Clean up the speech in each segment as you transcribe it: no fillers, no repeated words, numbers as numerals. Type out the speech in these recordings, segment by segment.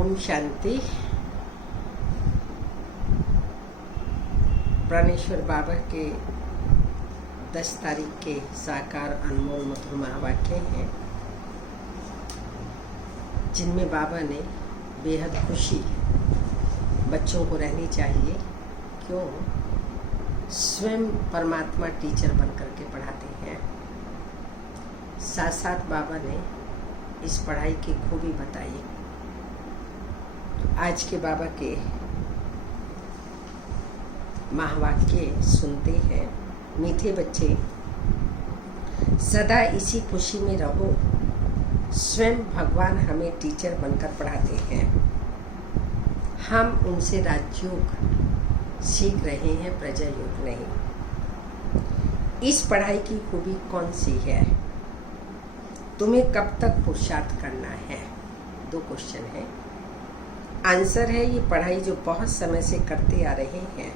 ओम शांति। प्राणेश्वर बाबा के 10 तारीख के साकार अनमोल मधुर महावाक्य हैं, जिनमें बाबा ने बेहद खुशी बच्चों को रहनी चाहिए। क्यों? स्वयं परमात्मा टीचर बन करके पढ़ाते हैं। साथ साथ बाबा ने इस पढ़ाई की खूबी बताई। आज के बाबा के महावाक्य सुनते हैं। मीठे बच्चे, सदा इसी खुशी में रहो। स्वयं भगवान हमें टीचर बनकर पढ़ाते हैं। हम उनसे राजयोग सीख रहे हैं, प्रजा योग नहीं। इस पढ़ाई की खूबी कौन सी है? तुम्हें कब तक पुरुषार्थ करना है? 2 क्वेश्चन है। आंसर है ये पढ़ाई जो बहुत समय से करते आ रहे हैं,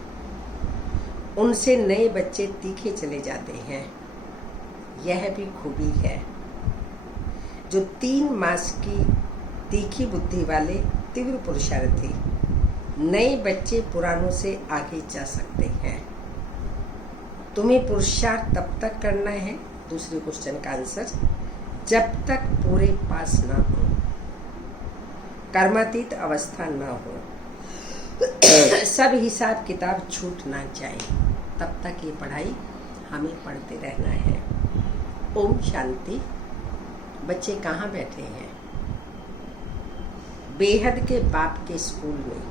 उनसे नए बच्चे तीखे चले जाते हैं। यह भी खूबी है। जो 3 मास की तीखी बुद्धि वाले तीव्र पुरुषार्थी नए बच्चे पुरानों से आगे जा सकते हैं। तुम्हें पुरुषार्थ तब तक करना है, दूसरे क्वेश्चन का आंसर, जब तक पूरे पास ना हो, कर्मातीत अवस्था ना हो, सब हिसाब किताब छूट ना जाए, तब तक ये पढ़ाई हमें पढ़ते रहना है। ओम शांति। बच्चे कहाँ बैठे हैं? बेहद के बाप के स्कूल में।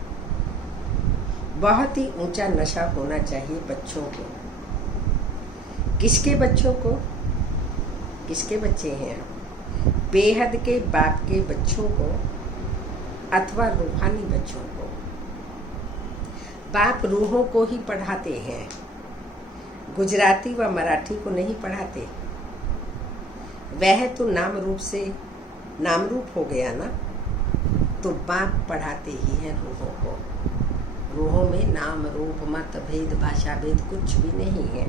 बहुत ही ऊंचा नशा होना चाहिए बच्चों को। किसके बच्चों को? किसके बच्चे हैं? बेहद के बाप के बच्चों को अथवा रूहानी बच्चों को। बाप रूहों को ही पढ़ाते हैं, गुजराती व मराठी को नहीं पढ़ाते। वह तो नाम रूप से नाम रूप हो गया ना, तो बाप पढ़ाते ही हैं रूहों को। रूहों में नाम रूप मत भेद भाषा भेद कुछ भी नहीं है।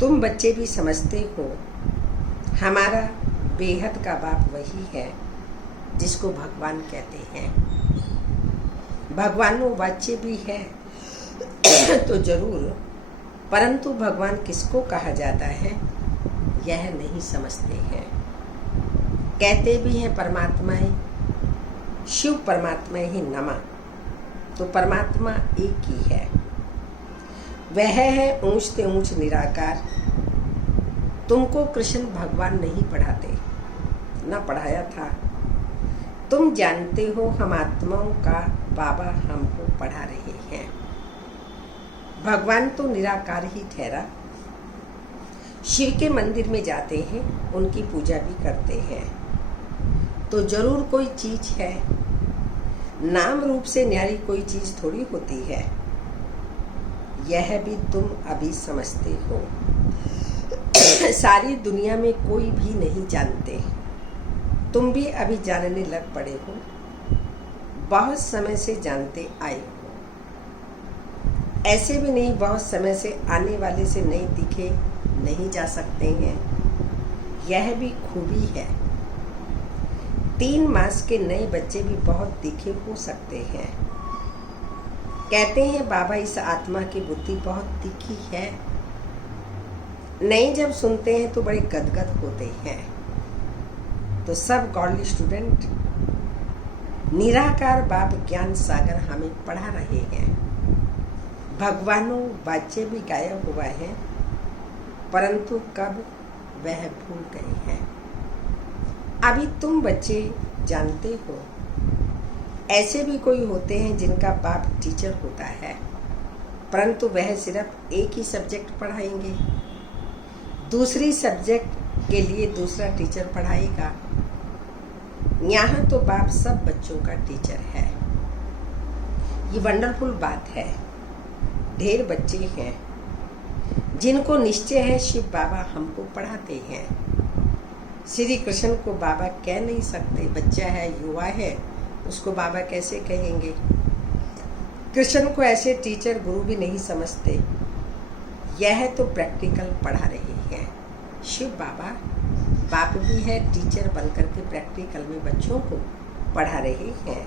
तुम बच्चे भी समझते हो हमारा बेहद का बाप वही है जिसको भगवान कहते हैं। भगवानो वाच्य भी है तो जरूर, परंतु भगवान किसको कहा जाता है यह नहीं समझते हैं। कहते भी हैं परमात्मा है, शिव परमात्मा ही नमा, तो परमात्मा एक ही है। वह है ऊंच से ऊंच निराकार। तुमको कृष्ण भगवान नहीं पढ़ाते, ना पढ़ाया था। तुम जानते हो हम आत्माओं का बाबा हमको पढ़ा रहे हैं। भगवान तो निराकार ही ठहरा। शिव के मंदिर में जाते हैं, उनकी पूजा भी करते हैं, तो जरूर कोई चीज है। नाम रूप से न्यारी कोई चीज थोड़ी होती है। यह भी तुम अभी समझते हो। सारी दुनिया में कोई भी नहीं जानते। तुम भी अभी जानने लग पड़े हो, बहुत समय से जानते आए हो। ऐसे भी नहीं बहुत समय से आने वाले से नहीं दिखे नहीं जा सकते हैं। यह भी खूबी है। 3 मास के नए बच्चे भी बहुत दिखे हो सकते हैं। कहते हैं बाबा इस आत्मा की बुद्धि बहुत तीखी है। नहीं जब सुनते हैं तो बड़े गदगद होते हैं। तो सब गॉडली स्टूडेंट, निराकार बाप ज्ञान सागर हमें पढ़ा रहे हैं। भगवानों वाच्य भी गाया हुआ है, परंतु कब वह भूल गए हैं। अभी तुम बच्चे जानते हो ऐसे भी कोई होते हैं जिनका बाप टीचर होता है, परंतु वह सिर्फ एक ही सब्जेक्ट पढ़ाएंगे, दूसरी सब्जेक्ट के लिए दूसरा टीचर पढ़ाएगा। यहाँ तो बाप सब बच्चों का टीचर है। ये वंडरफुल बात है। ढेर बच्चे हैं जिनको निश्चय है शिव बाबा हमको पढ़ाते हैं। श्री कृष्ण को बाबा कह नहीं सकते, बच्चा है, युवा है, उसको बाबा कैसे कहेंगे। कृष्ण को ऐसे टीचर गुरु भी नहीं समझते। यह तो प्रैक्टिकल पढ़ा रहे हैं। शिव बाबा बाप भी है, टीचर बनकर के प्रैक्टिकल में बच्चों को पढ़ा रहे हैं।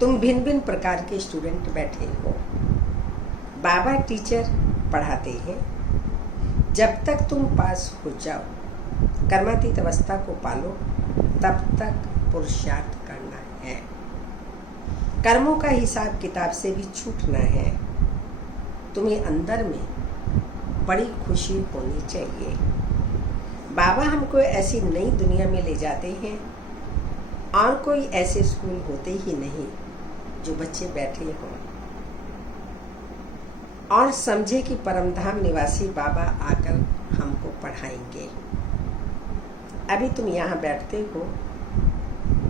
तुम भिन्न भिन्न प्रकार के स्टूडेंट बैठे हो। बाबा टीचर पढ़ाते हैं, जब तक तुम पास हो जाओ, कर्मातीत अवस्था को पालो, तब तक पुरुषार्थ करना है। कर्मों का हिसाब किताब से भी छूटना है। तुम्हें अंदर में बड़ी खुशी होनी चाहिए। बाबा हमको ऐसी नई दुनिया में ले जाते हैं, और कोई ऐसे स्कूल होते ही नहीं जो बच्चे बैठे हों और समझे कि परमधाम निवासी बाबा आकर हमको पढ़ाएंगे। अभी तुम यहाँ बैठते हो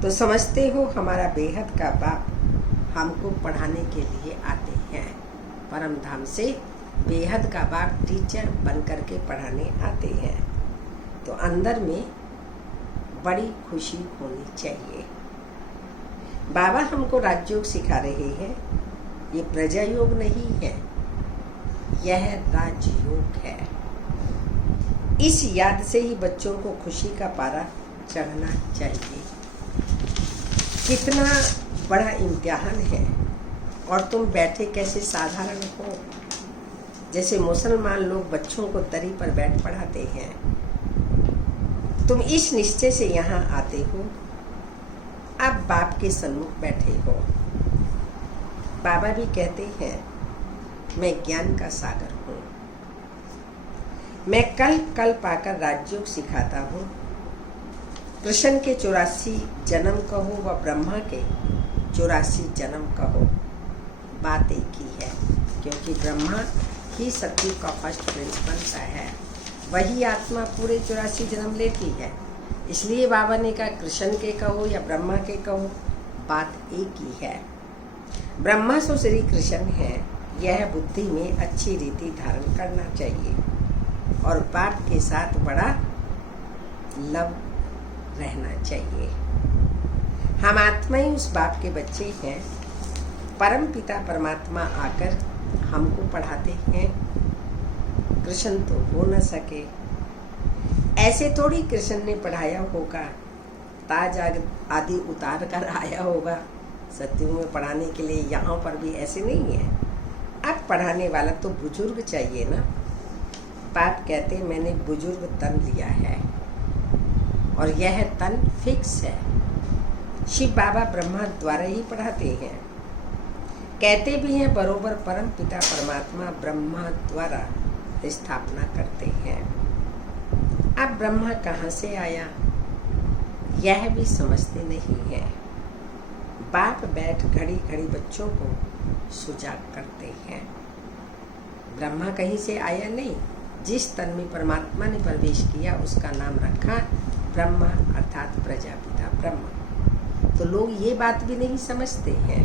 तो समझते हो हमारा बेहद का बाप हमको पढ़ाने के लिए आते हैं। परमधाम से बेहद का बाप टीचर बन करके पढ़ाने आते हैं, तो अंदर में बड़ी खुशी होनी चाहिए। बाबा हमको राजयोग सिखा रहे हैं। ये प्रजा योग नहीं है, यह राजयोग है। इस याद से ही बच्चों को खुशी का पारा चढ़ना चाहिए। कितना बड़ा इम्तिहान है, और तुम बैठे कैसे साधारण हो, जैसे मुसलमान लोग बच्चों को दरी पर बैठ पढ़ाते हैं। तुम इस निश्चय से यहाँ आते हो, अब बाप के सन्मुख बैठे हो। बाबा भी कहते हैं, मैं ज्ञान का सागर हूँ। मैं कल कल पाकर राजयोग सिखाता हूँ। कृष्ण के 84 जन्म कहो व ब्रह्मा के 84 जन्म कहो, बात एक ही है, क्योंकि ब्रह्मा ही सत्य का फर्स्ट प्रिंसिपल का है। वही आत्मा पूरे 84 जन्म लेती है। इसलिए बाबा ने कहा कृष्ण के कहो या ब्रह्मा के कहो, बात एक ही है। ब्रह्मा सो श्री कृष्ण है, यह बुद्धि में अच्छी रीति धारण करना चाहिए, और बाप के साथ बड़ा लव रहना चाहिए। हम आत्मा ही उस बाप के बच्चे हैं। परम पिता परमात्मा आकर हमको पढ़ाते हैं। कृष्ण तो हो न सके, ऐसे थोड़ी कृष्ण ने पढ़ाया होगा, ताज आदि उतार कर आया होगा सत्युग में पढ़ाने के लिए। यहाँ पर भी ऐसे नहीं है। अब पढ़ाने वाला तो बुजुर्ग चाहिए ना। बाप कहते मैंने बुजुर्ग तन लिया है, और यह तन फिक्स है। शिव बाबा ब्रह्मा द्वारा ही पढ़ाते हैं। कहते भी हैं बरोबर परम पिता परमात्मा ब्रह्मा द्वारा स्थापना करते हैं। अब ब्रह्मा कहाँ से आया, यह भी समझते नहीं है। बाप बैठ घड़ी घड़ी बच्चों को सुजाग करते हैं। ब्रह्मा कहीं से आया नहीं। जिस तन में परमात्मा ने प्रवेश किया उसका नाम रखा ब्रह्मा, अर्थात प्रजापिता ब्रह्मा। तो लोग ये बात भी नहीं समझते हैं।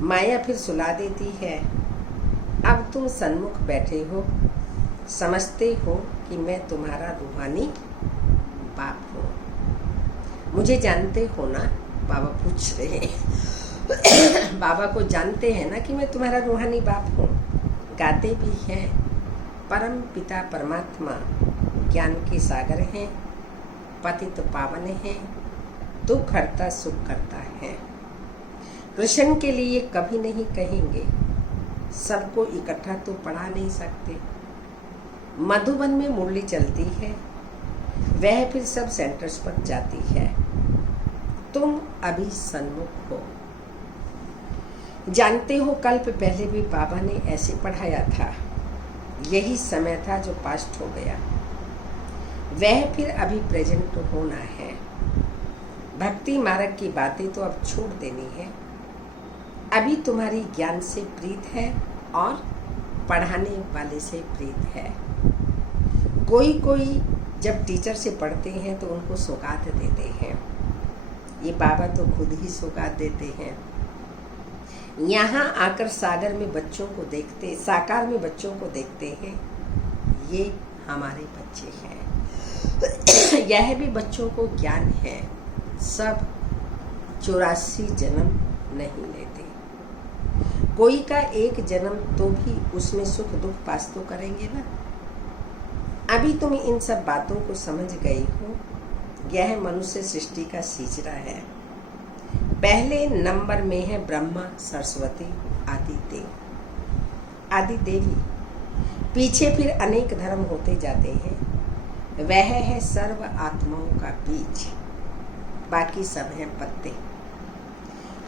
माया फिर सुला देती है। अब तुम सन्मुख बैठे हो, समझते हो कि मैं तुम्हारा रूहानी बाप हूँ। मुझे जानते हो ना, बाबा पूछ रहे हैं। बाबा को जानते हैं ना कि मैं तुम्हारा रूहानी बाप हूँ। गाते भी हैं, परम पिता परमात्मा ज्ञान के सागर हैं, पतित पावन हैं, दुख हरता सुख करता है। कृष्ण के लिए कभी नहीं कहेंगे, सबको इकट्ठा तो पढ़ा नहीं सकते। मधुबन में मुरली चलती है, वह फिर सब सेंटर्स पर जाती है। तुम अभी सन्मुख हो। जानते हो कल्प पहले भी बाबा ने ऐसे पढ़ाया था। यही समय था जो पास्ट हो गया, वह फिर अभी प्रेजेंट होना है। भक्ति मार्ग की बातें तो अब छोड़ देनी है। अभी तुम्हारी ज्ञान से प्रीत है और पढ़ाने वाले से प्रीत है। कोई कोई जब टीचर से पढ़ते हैं तो उनको सौगात देते हैं। ये बाबा तो खुद ही सौगात देते हैं। यहाँ आकर सागर में बच्चों को देखते, साकार में बच्चों को देखते हैं। ये हमारे बच्चे हैं। यह भी बच्चों को ज्ञान है। सब 84 जन्म नहीं लेते। कोई का एक जन्म तो भी उसमें सुख दुख पास तो करेंगे ना। अभी तुम इन सब बातों को समझ गए हो। यह मनुष्य सृष्टि का सीजरा है। पहले नंबर में है ब्रह्मा, सरस्वती, आदि देवी। पीछे फिर अनेक धर्म होते जाते हैं। वह है सर्व आत्माओं का बीज, बाकी सब हैं पत्ते।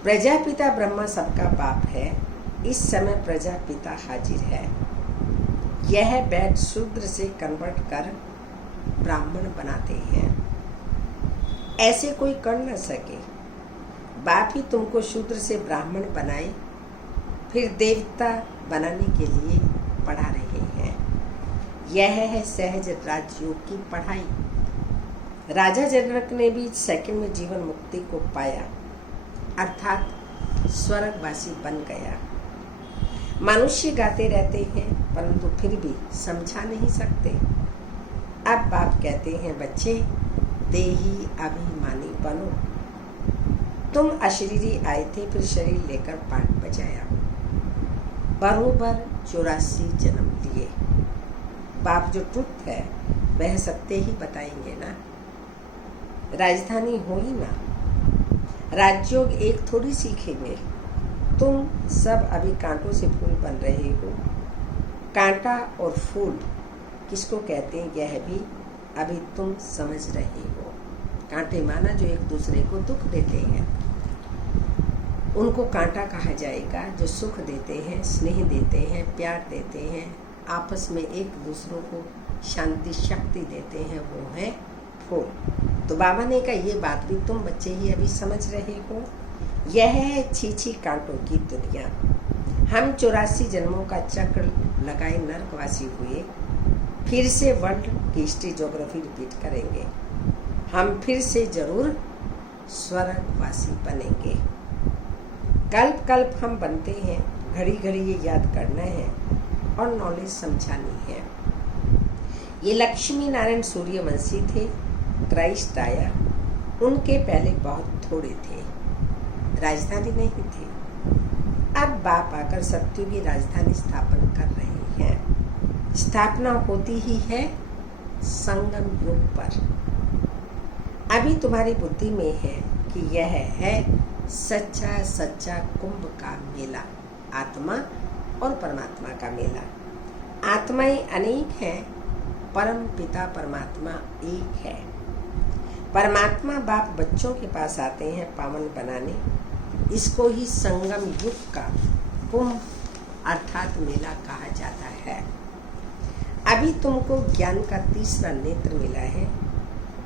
प्रजापिता ब्रह्मा सबका बाप है। इस समय प्रजापिता हाजिर है। यह बैठ शूद्र से कन्वर्ट कर ब्राह्मण बनाते हैं। ऐसे कोई कर न सके। बाप ही तुमको शूद्र से ब्राह्मण बनाए, फिर देवता बनाने के लिए पढ़ा रहे हैं। यह है सहज राजयोग की पढ़ाई। राजा जनक ने भी सेकंड में जीवन मुक्ति को पाया, अर्थात स्वर्गवासी बन गया। मनुष्य गाते रहते हैं, परंतु फिर भी समझा नहीं सकते। अब बाप कहते हैं, बच्चे देही अभिमानी बनो। तुम अशरीरी आए थे, फिर शरीर लेकर पाठ बजाया। बरोबर 84 जन्म लिए। बाप जो ट्रुथ है वह सत्य ही बताएंगे ना। राजधानी हो ही ना। राजयोग एक थोड़ी सीखेंगे। तुम सब अभी कांटों से फूल बन रहे हो। कांटा और फूल किसको कहते हैं यह भी अभी तुम समझ रहे हो। कांटे माना जो एक दूसरे को दुख देते हैं, उनको कांटा कहा जाएगा। जो सुख देते हैं, स्नेह देते हैं, प्यार देते हैं, आपस में एक दूसरों को शांति शक्ति देते हैं, वो है फूल। तो बाबा ने कहा ये बात भी तुम बच्चे ही अभी समझ रहे हो। यह है छीछी कांटों की दुनिया। हम 84 जन्मों का चक्र लगाए नरकवासी हुए। फिर से वर्ल्ड की हिस्ट्री ज्योग्राफी रिपीट करेंगे। हम फिर से जरूर स्वर्गवासी बनेंगे। कल्प कल्प हम बनते हैं। घड़ी घड़ी ये याद करना है और नॉलेज समझानी है। ये लक्ष्मी नारायण सूर्यवंशी थे। क्राइस्ट आया, उनके पहले बहुत थोड़े थे, राजधानी नहीं थी। अब बाप आकर सत्युग की राजधानी स्थापन कर रहे हैं। स्थापना होती ही है संगम युग पर। अभी तुम्हारी बुद्धि में है कि यह है सच्चा सच्चा कुंभ का मेला, आत्मा और परमात्मा का मेला। आत्माएं अनेक हैं, परम पिता परमात्मा एक है। परमात्मा बाप बच्चों के पास आते हैं पावन बनाने। इसको ही संगम युग का कुंभ अर्थात मेला कहा जाता है। अभी तुमको ज्ञान का तीसरा नेत्र मिला है।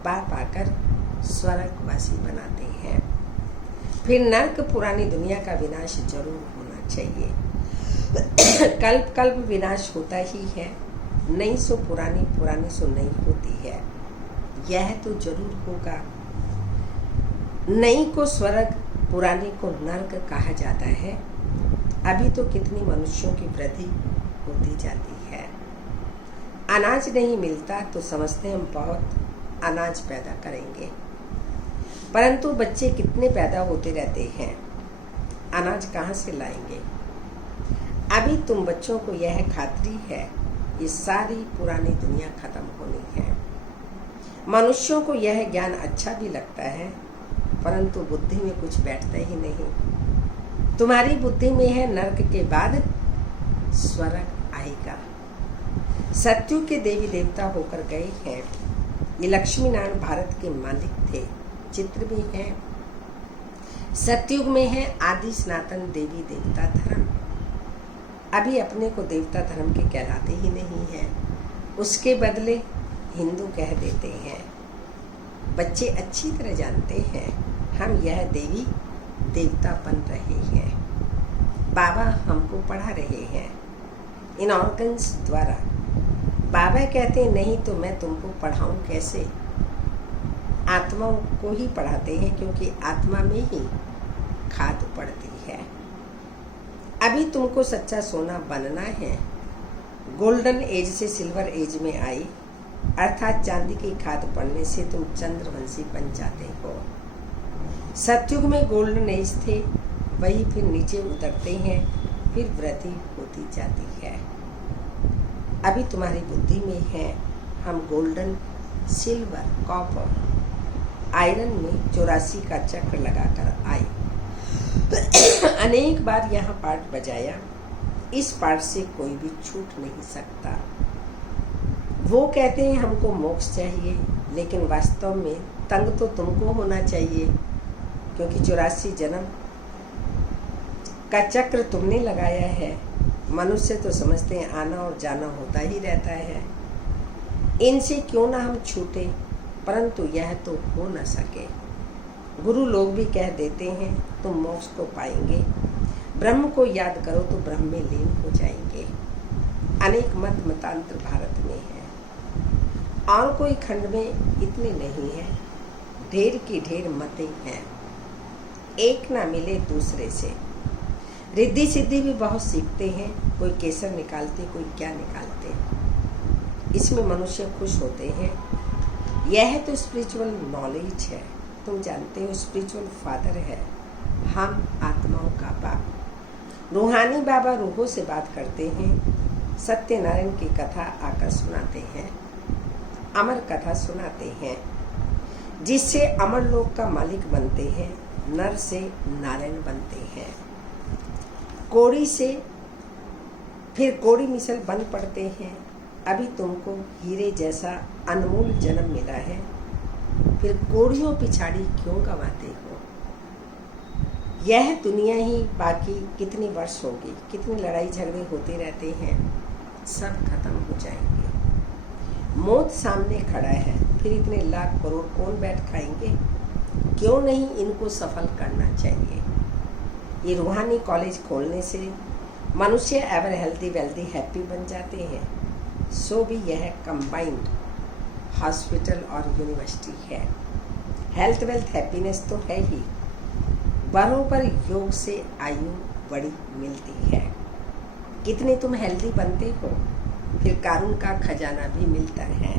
बाप आकर स्वर्गवासी बनाते हैं। फिर नर्क पुरानी दुनिया का विनाश जरूर होना चाहिए। कल्प कल्प विनाश होता ही है। नई सो पुरानी, पुरानी सो नई होती है। यह तो जरूर होगा। नई को स्वर्ग, पुरानी को नर्क कहा जाता है। अभी तो कितनी मनुष्यों की वृद्धि होती जाती है। अनाज नहीं मिलता तो समझते हम बहुत अनाज पैदा करेंगे, परंतु बच्चे कितने पैदा होते रहते हैं, अनाज कहाँ से लाएंगे। अभी तुम बच्चों को यह खातरी है ये सारी पुरानी दुनिया खत्म होनी है। मनुष्यों को यह ज्ञान अच्छा भी लगता है, परंतु बुद्धि में कुछ बैठता ही नहीं। तुम्हारी बुद्धि में है नरक के बाद स्वर्ग आएगा। सत्युग के देवी देवता होकर गए हैं। ये लक्ष्मी नारायण भारत के मालिक थे। चित्र भी है। सत्युग में है आदि सनातन देवी देवता धर्म। अभी अपने को देवता धर्म के कहलाते ही नहीं है, उसके बदले हिंदू कह देते हैं। बच्चे अच्छी तरह जानते हैं हम यह देवी देवता बन रहे हैं। बाबा हमको पढ़ा रहे हैं इन ऑर्गन्स द्वारा। बाबा कहते हैं नहीं तो मैं तुमको पढ़ाऊं कैसे। आत्माओं को ही पढ़ाते हैं, क्योंकि आत्मा में ही खाद पड़ती है। अभी तुमको सच्चा सोना बनना है। गोल्डन एज से सिल्वर एज में आई, अर्थात चांदी की खाद पड़ने से तुम चंद्रवंशी बन जाते हो। सतयुग में गोल्डन एज थे, वही फिर नीचे उतरते हैं, फिर वृद्धि होती जाती है। अभी तुम्हारी बुद्धि में है हम गोल्डन, सिल्वर, कॉपर, आयरन में 84 का चक्र लगाकर आए। अनेक बार यहाँ पाठ बजाया, इस पाठ से कोई भी छूट नहीं सकता। वो कहते हैं हमको मोक्ष चाहिए, लेकिन वास्तव में तंग तो तुमको होना चाहिए, क्योंकि 84 जन्म का चक्र तुमने लगाया है। मनुष्य तो समझते हैं आना और जाना होता ही रहता है, इनसे क्यों ना हम छूटे, परंतु यह तो हो न सके। गुरु लोग भी कह देते हैं तुम मोक्ष को पाएंगे, ब्रह्म को याद करो तो ब्रह्म में लीन हो जाएंगे। अनेक मत मतांतर भारत में है, और कोई खंड में इतने नहीं है, ढेर की ढेर मतें हैं, एक ना मिले दूसरे से। रिद्धि सिद्धि भी बहुत सीखते हैं, कोई केसर निकालते, कोई क्या निकालते, इसमें मनुष्य खुश होते हैं। यह तो स्पिरिचुअल नॉलेज है। तुम जानते हो स्पिरिचुअल फादर है, हम आत्माओं का बाप। रूहानी बाबा रूहों से बात करते हैं, सत्यनारायण की कथा आकर सुनाते हैं, अमर कथा सुनाते हैं, जिससे अमर लोक का मालिक बनते हैं, नर से नारायण बनते हैं। कोड़ी से फिर कोड़ी मिसल बन पड़ते हैं। अभी तुमको हीरे जैसा अनमोल जन्म मिला है, फिर कोड़ियों पिछाड़ी क्यों गंवाते हो। यह दुनिया ही बाकी कितनी वर्ष होगी, कितनी लड़ाई झगड़े होते रहते हैं, सब खत्म हो जाएंगे। मौत सामने खड़ा है, फिर इतने लाख करोड़ कौन बैठ खाएंगे। क्यों नहीं इनको सफल करना चाहिए। ये रूहानी कॉलेज खोलने से मनुष्य एवर हेल्दी वेल्दी हैप्पी बन जाते हैं। सो भी यह कंबाइंड हॉस्पिटल और यूनिवर्सिटी है। हेल्थ वेल्थ हैप्पीनेस तो है ही, बरोबर योग से आयु बड़ी मिलती है। कितने तुम हेल्दी बनते हो, फिर कानून का खजाना भी मिलता है।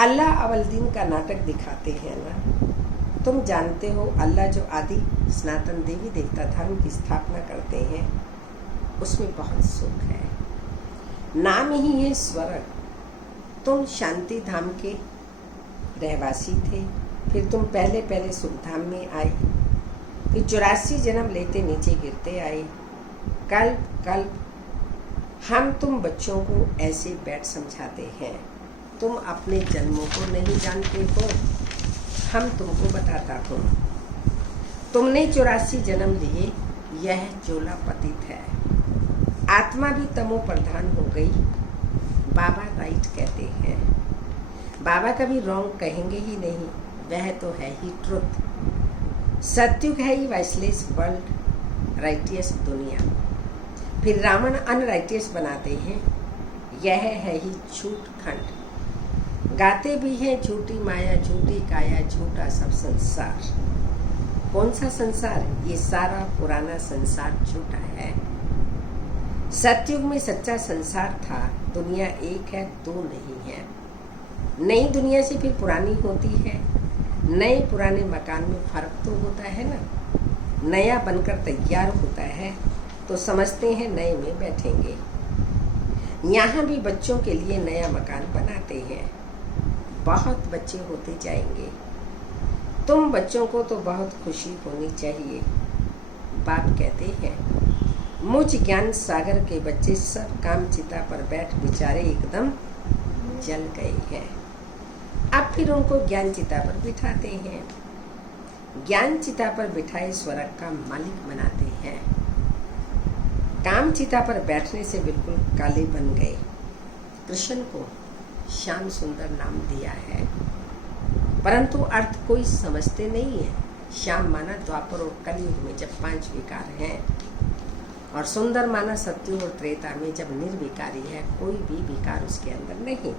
अल्लाह अवल दिन का नाटक दिखाते हैं ना। तुम जानते हो अल्लाह जो आदि सनातन देवी देवता धर्म की स्थापना करते हैं, उसमें बहुत सुख है। नाम ही है स्वर्ग। तुम शांति धाम के रहवासी थे, फिर तुम पहले पहले सुख धाम में आए, फिर 84 जन्म लेते नीचे गिरते आए। कल्प कल्प हम तुम बच्चों को ऐसे बैठ समझाते हैं। तुम अपने जन्मों को नहीं जानते हो, हम तुमको बताता हूँ। तुमने 84 जन्म लिए, यह चोला पतित है। आत्मा भी तमो प्रधान हो गई। बाबा राइट कहते हैं। बाबा कभी रॉन्ग कहेंगे ही नहीं, वह तो है ही ट्रुथ। सत्युग है ही वाइसलेस वर्ल्ड, राइटियस दुनिया। फिर रावण अनराइटियस बनाते हैं, यह है ही झूठ खंड। गाते भी हैं झूठी माया, झूठी काया, झूठा सब संसार। कौन सा संसार? ये सारा पुराना संसार झूठा है। सतयुग में सच्चा संसार था। दुनिया एक है, दो नहीं है। नई दुनिया से फिर पुरानी होती है। नए पुराने मकान में फर्क तो होता है ना। नया बनकर तैयार होता है तो समझते हैं नए में बैठेंगे। यहाँ भी बच्चों के लिए नया मकान बनाते हैं। बहुत बच्चे होते जाएंगे। तुम बच्चों को तो बहुत खुशी होनी चाहिए। बाप कहते हैं मुझ ज्ञान सागर के बच्चे सब काम चिता पर बैठ बेचारे एकदम जल गए हैं। अब फिर उनको ज्ञान चिता पर बिठाते हैं। ज्ञान चिता पर बिठाए स्वर्ग का मालिक बनाते हैं। काम चिता पर बैठने से बिल्कुल काले बन गए। कृष्ण को श्याम सुंदर नाम दिया है, परंतु अर्थ कोई समझते नहीं है। श्याम माना द्वापर और कलयुग में जब 5 विकार हैं, और सुंदर माना सत्युग और त्रेता में जब निर्विकारी है, कोई भी विकार उसके अंदर नहीं,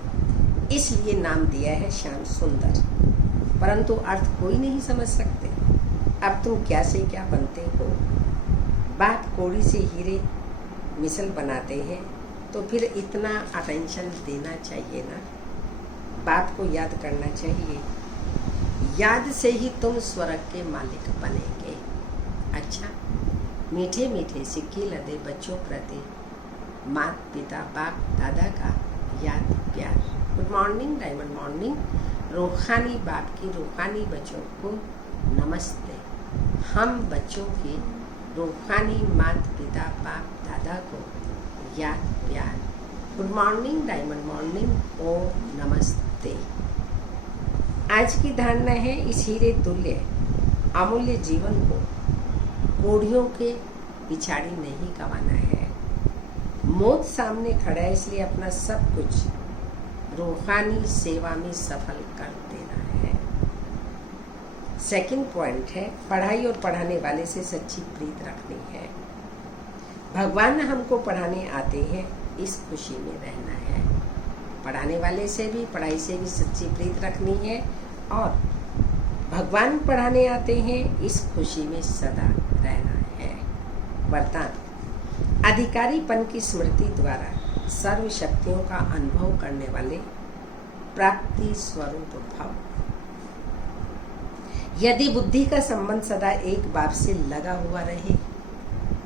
इसलिए नाम दिया है श्याम सुंदर। परंतु अर्थ कोई नहीं समझ सकते। अब तुम क्या से क्या बनते हो। बात कोड़ी से हीरे मिसल बनाते हैं, तो फिर इतना अटेंशन देना चाहिए ना। बात को याद करना चाहिए। याद से ही तुम स्वर्ग के मालिक बनेंगे। अच्छा, मीठे मीठे सिक्के लदे बच्चों प्रति माता पिता बाप दादा का याद प्यार। Good morning, diamond morning. रूहानी बाप की रूहानी बच्चों को नमस्ते। हम बच्चों के रूहानी माता पिता बाप दादा को याद प्यार गुड मॉर्निंग डायमंड मॉर्निंग ओम नमस्ते। आज की धारणा है इस हीरे तुल्य अमूल्य जीवन को कोड़ियों के पिछाड़ी नहीं गंवाना है। मौत सामने खड़ा है, इसलिए अपना सब कुछ रूहानी सेवा में सफल कर देना है। सेकंड पॉइंट है पढ़ाई और पढ़ाने वाले से सच्ची प्रीत रखनी है। भगवान हमको पढ़ाने आते हैं, इस खुशी में रहना है। पढ़ाने वाले से भी पढ़ाई से भी सच्ची प्रीत रखनी है और भगवान पढ़ाने आते हैं, इस खुशी में सदा रहना है। वरदान अधिकारीपन की स्मृति द्वारा सर्व शक्तियों का अनुभव करने वाले प्राप्ति स्वरूप भव। यदि बुद्धि का संबंध सदा एक बाप से लगा हुआ रहे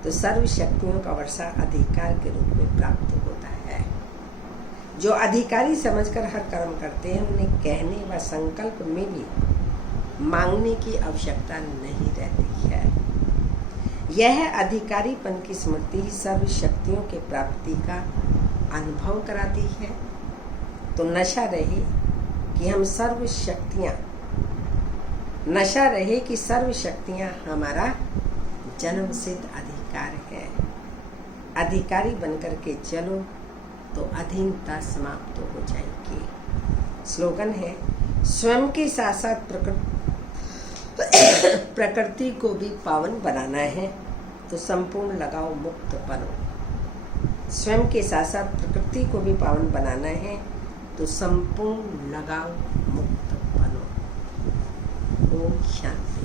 तो सर्व शक्तियों का वर्षा अधिकार के रूप में प्राप्त होता है। जो अधिकारी समझकर हर कर्म करते हैं, उन्हें कहने व संकल्प में भी मांगने की आवश्यकता नहीं रहती है। यह अधिकारीपन की स्मृति ही सर्व शक्तियों के प्राप्ति का अनुभव कराती है। तो नशा रहे कि सर्व शक्तियां हमारा जन्मसिद्ध अधिकार है। अधिकारी बनकर के चलो तो अधीनता समाप्त हो जाएगी। स्लोगन है स्वयं के साथ साथ प्रकृति को भी पावन बनाना है तो संपूर्ण लगाव मुक्त बनो। स्वयं के साथ साथ प्रकृति को भी पावन बनाना है तो संपूर्ण लगाव मुक्त बनो। ओम शांति।